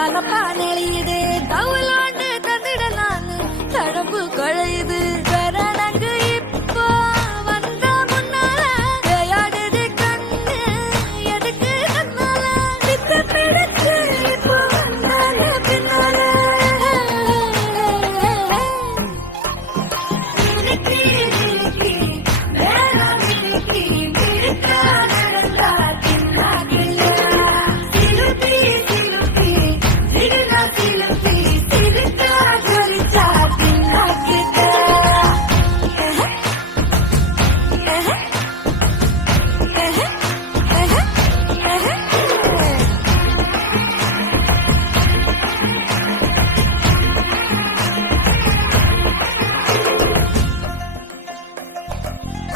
தலப்பா நெளியுது தவளாண்டு தந்திடலான்னு தடம்பு குழையுது கரணங்கு இப்போ வந்த முன்னால விளையாடுது கண்ணு எதுக்கு கண்ணால சித்த பிடிச்சு இப்போ வந்தால பின்னால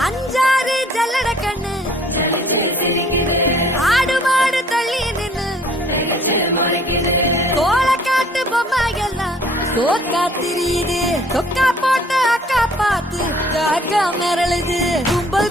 அஞ்சாறு ஜல்லட கண்ணு ஆடு மாடு தள்ளி நின்னு தோள காட்டு பொம்மைகள்லாம் சோக்கா திரியுது சொக்கா போட்ட அக்கா பார்த்து காக்கா மிரளுது கும்ப